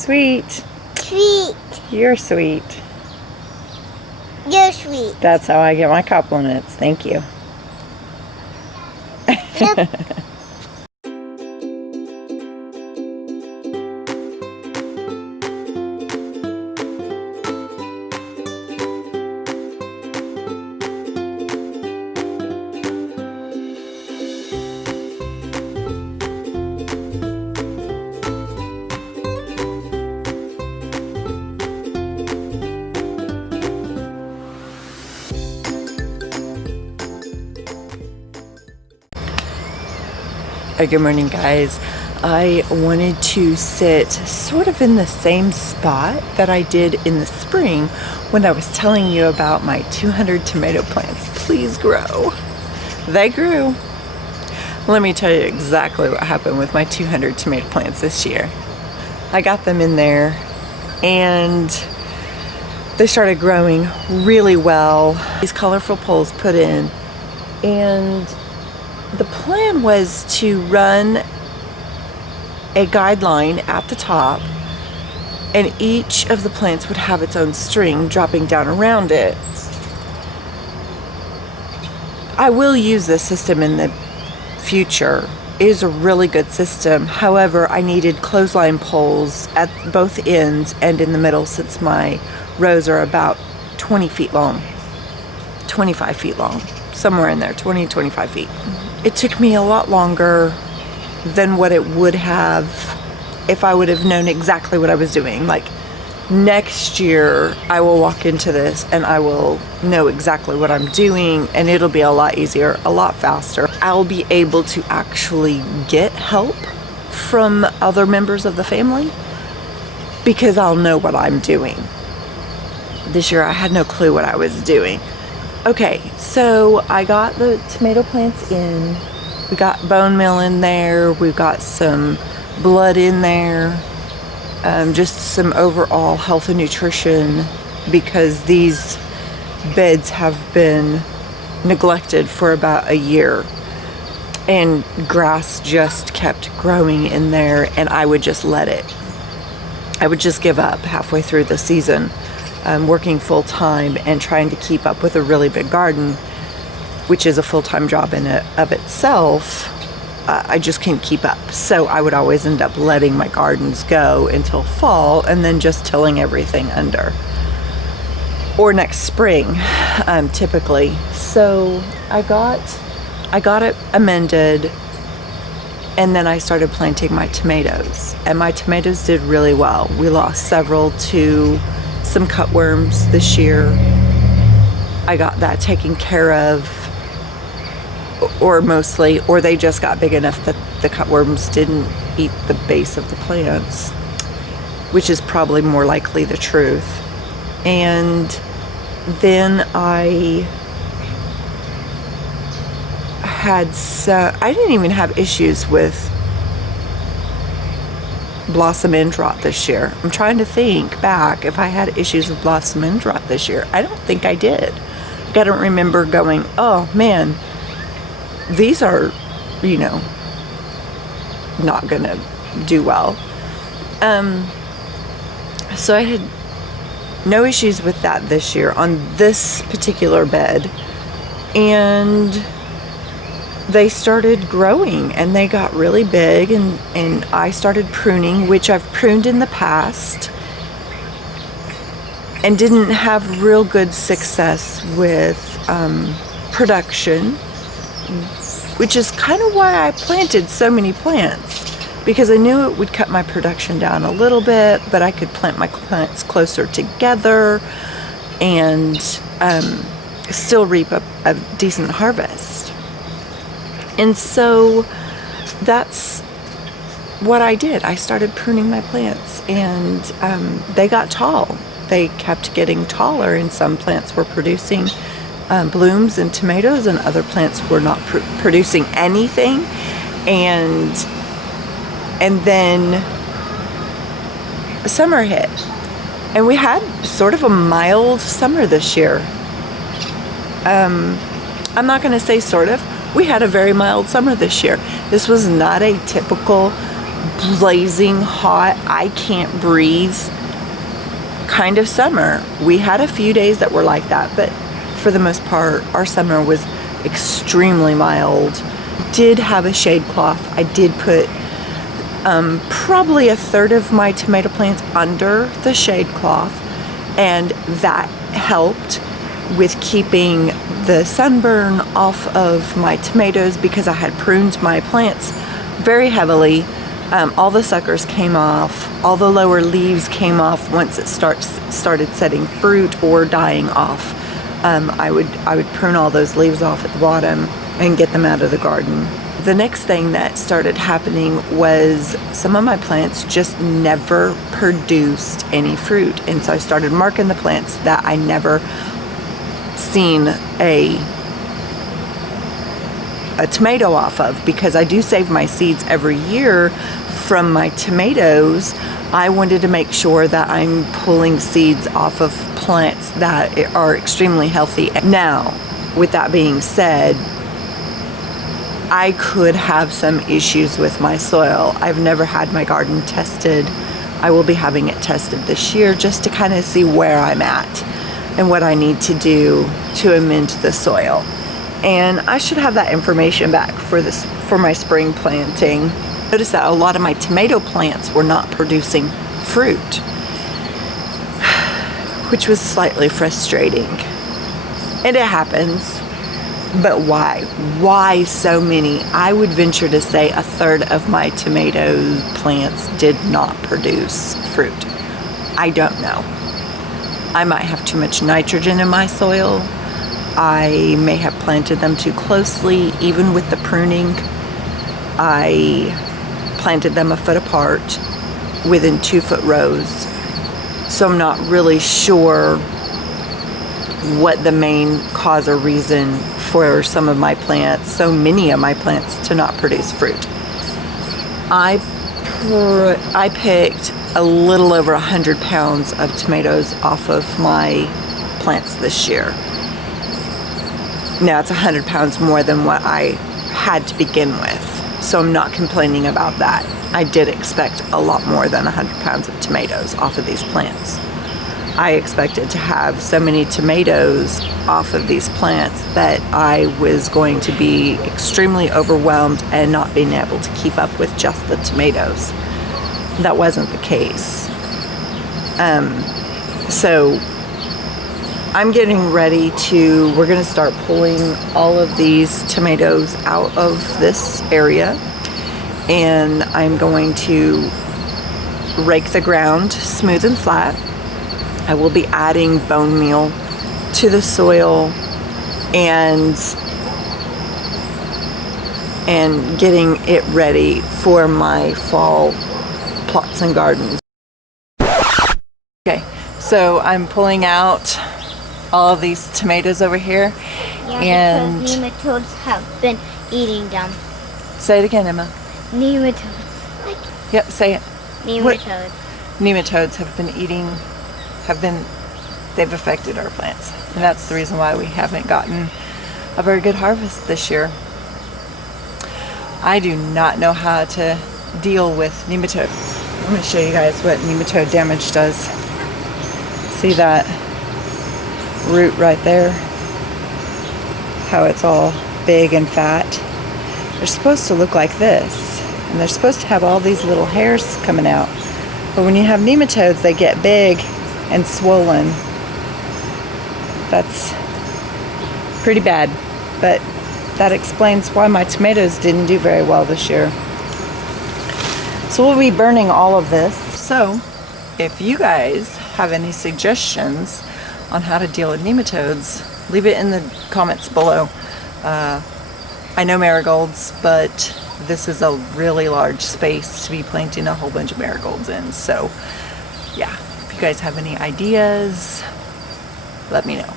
Sweet. Sweet. You're sweet. You're sweet. That's how I get my compliments. Thank you. Look. Good morning, guys. I wanted to sit sort of in the same spot that I did in the spring when I was telling you about my 200 tomato plants. Please grow. They grew. Let me tell you exactly what happened with my 200 tomato plants this year. I got them in there and they started growing really well. These colorful poles put in, and the plan was to run a guideline at the top, and each of the plants would have its own string dropping down around it. I will use this system in the future. It is a really good system. However, I needed clothesline poles at both ends and in the middle, since my rows are about 20 feet long, 25 feet long, somewhere in there, 20, 25 feet. It took me a lot longer than what it would have if I would have known exactly what I was doing. Like, next year I will walk into this and I will know exactly what I'm doing, and it'll be a lot easier, a lot faster. I'll be able to actually get help from other members of the family because I'll know what I'm doing. This year I had no clue what I was doing. Okay, so I got the tomato plants in. We got bone meal in there. We've got some blood in there. Just some overall health and nutrition, because these beds have been neglected for about a year. And grass just kept growing in there, and I would just let it. I would just give up halfway through the season. Working full-time and trying to keep up with a really big garden, which is a full-time job in it of itself. I just couldn't keep up, so I would always end up letting my gardens go until fall and then just tilling everything under, or next spring, typically. So I got it amended, and then I started planting my tomatoes, and my tomatoes did really well. We lost several to some cutworms this year. I got that taken care of, or mostly, or they just got big enough that the cutworms didn't eat the base of the plants, which is probably more likely the truth. And then I didn't even have issues with blossom end rot this year. I'm trying to think back if I had issues with blossom end rot this year. I don't think I did. I don't remember going, oh man, these are, not gonna do well. So I had no issues with that this year on this particular bed, and they started growing and they got really big, and I started pruning, which I've pruned in the past and didn't have real good success with production, which is kind of why I planted so many plants, because I knew it would cut my production down a little bit, but I could plant my plants closer together and still reap a decent harvest. And so that's what I did. I started pruning my plants, and they got tall. They kept getting taller, and some plants were producing blooms and tomatoes, and other plants were not producing anything. And then summer hit, and we had sort of a mild summer this year. I'm not going to say sort of. We had a very mild summer this year. This was not a typical blazing hot, I can't breathe kind of summer. We had a few days that were like that, but for the most part, our summer was extremely mild. Did have a shade cloth. I did put probably a third of my tomato plants under the shade cloth, and that helped with keeping the sunburn off of my tomatoes because I had pruned my plants very heavily. All the suckers came off, all the lower leaves came off once it started setting fruit or dying off. I would prune all those leaves off at the bottom and get them out of the garden. The next thing that started happening was some of my plants just never produced any fruit, and so I started marking the plants that I never seen a tomato off of, because I do save my seeds every year from my tomatoes. I wanted to make sure that I'm pulling seeds off of plants that are extremely healthy. Now, with that being said, I could have some issues with my soil. I've never had my garden tested. I will be having it tested this year just to kind of see where I'm at and what I need to do to amend the soil. And I should have that information back for my spring planting. Notice that a lot of my tomato plants were not producing fruit, which was slightly frustrating. And it happens. But why? Why so many? I would venture to say a third of my tomato plants did not produce fruit. I don't know. I might have too much nitrogen in my soil. I may have planted them too closely. Even with the pruning, I planted them a foot apart within 2-foot rows. So I'm not really sure what the main cause or reason for some of my plants, so many of my plants, to not produce fruit. I picked a little over 100 pounds of tomatoes off of my plants this year. Now it's 100 pounds more than what I had to begin with, so I'm not complaining about that. I did expect a lot more than 100 pounds of tomatoes off of these plants. I expected to have so many tomatoes off of these plants that I was going to be extremely overwhelmed and not being able to keep up with just the tomatoes. That wasn't the case. So I'm getting ready we're going to start pulling all of these tomatoes out of this area, and I'm going to rake the ground smooth and flat. I will be adding bone meal to the soil and getting it ready for my fall plots and gardens. Okay, so I'm pulling out all of these tomatoes over here. Yeah, and because nematodes have been eating them. Say it again, Emma. Nematodes. Yep, say it. Nematodes. Nematodes have been they've affected our plants, and that's the reason why we haven't gotten a very good harvest this year. I do not know how to deal with nematode. I'm going to show you guys what nematode damage does. See that root right there? How it's all big and fat. They're supposed to look like this, and they're supposed to have all these little hairs coming out. But when you have nematodes, they get big and swollen. That's pretty bad, but that explains why my tomatoes didn't do very well this year. So we'll be burning all of this. So if you guys have any suggestions on how to deal with nematodes, leave it in the comments below. I know marigolds, but this is a really large space to be planting a whole bunch of marigolds in. So yeah, if you guys have any ideas, let me know.